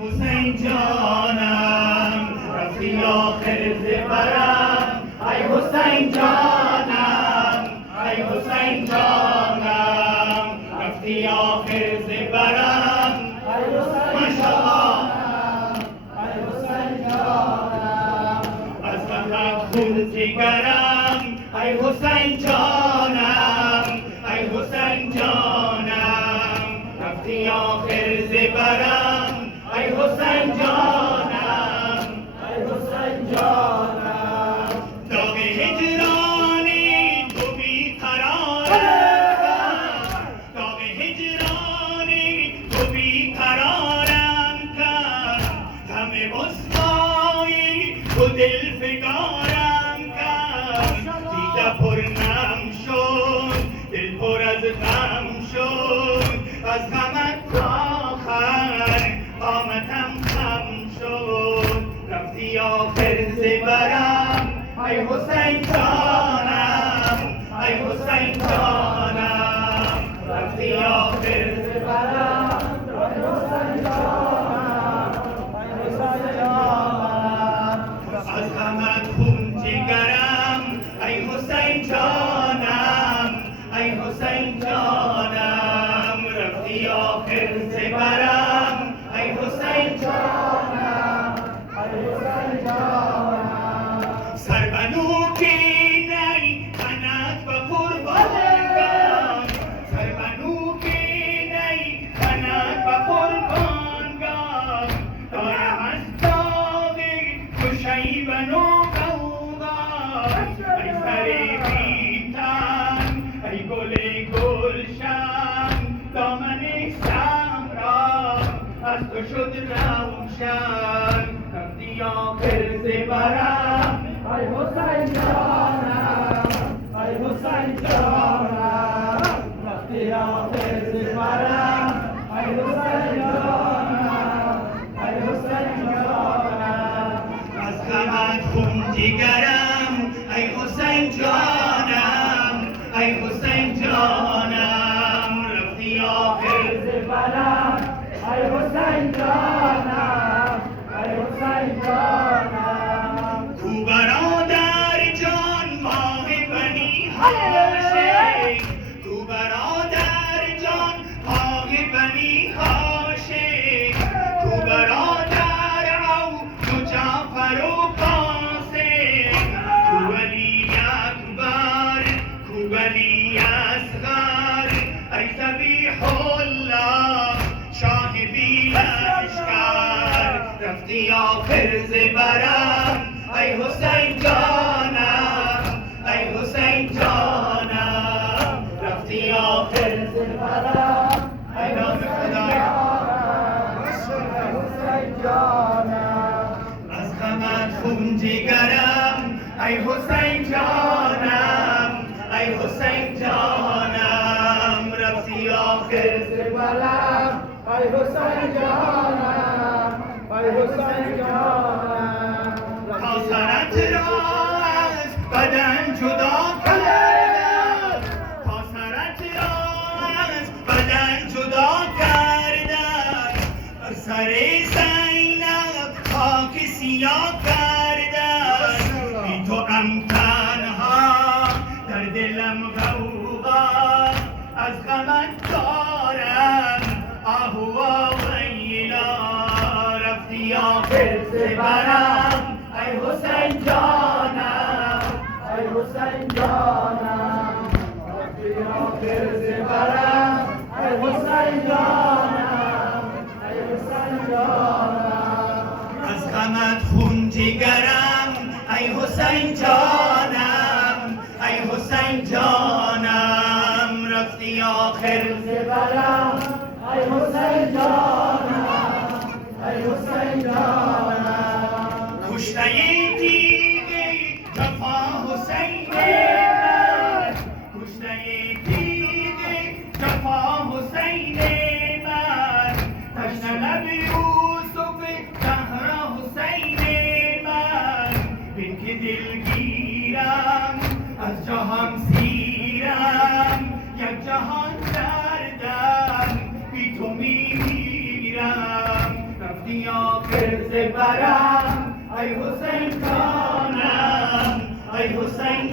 حسین جانم رفتی آخر زبرم ای حسین جانم ای حسین جانم رفتی آخر زبرم ماشاءالله ای حسین جانم از غمت خون جگرم ای حسین جانم ای حسین جانم رفتی آخر زبرم ای حسین جانم ای حسین جانم داغ هجرانی تو بیقرارم داغ هجرانی تو بیقرارم کرد غم رسوایی تو دلفگارم کرد دیده پر نم شد دل پر از غم شد از غمت آخر قامتم خم شد رفتی آخر زبرم ای حسین جانم ای حسین جانم رفتی آخر زبرم ای حسین جانم ای حسین جانم از غمت خون جگرم ای حسین جانم ای حسین جانم رفتی آخر زبرم ای حسین جانم ای حسین جانم سر بنوکی نی تنت به قربانگان سر بنوکی نی تنت به قربانگان دارم از داغ تو شیبن و غوغان ای سر بیتن ای گل گلشن دامن صحرا از تو شد روشن رفتی آخر زبرم ای حسین جانم ای حسین جانم رفتی آخر زبرم ای حسین جانم ای حسین جانم از غمت خون جگرم ای حسین جانم ای حسین جانم رفتی آخر زبرم ای حسین جانم ای حسین جانم کو برادر جان ماه بنی هاشم کو برادر جان ماه بنی هاشم کو برادر او تو جعفر و قاسم کو ولی اکبر کو ولی اصغر ای ذبیح الله شاه بی لشکر رفتی آخر زبرم ای حسین جانم ای حسین جانم رفتی آخر زبرم ای نام خدایا حسین جانم از غمت خون جگرم ای حسین جانم ای حسین جانم رفتی آخر زبرم ای حسین جانم ای حسین جانم تا سرت را از بدن جدا کردم تا سرت را از بدن جدا کردم بر سر زینب خاک سیاه کردم بی تو ام تنها در دلم غوغا از غمت دارم آهو ویلا رفتی آخر زبرم ای حسین جانم ای حسین جانم رفتی آخر زبرم ای حسین جانم ای حسین جانم از غمت خون جگرم ای حسین جانم ای حسین جانم رفتی آخر زبرم ای حسین جانم ای حسین جانم کشته دیگ جفا حسین من کشته دیگ جفا حسین من تشنه لب یوسف زهرا حسین من بین که دلگیرم از جهان سیرم یک جهان دردم بی تو میمیرم رفتی برم ای حسین جانم ای حسین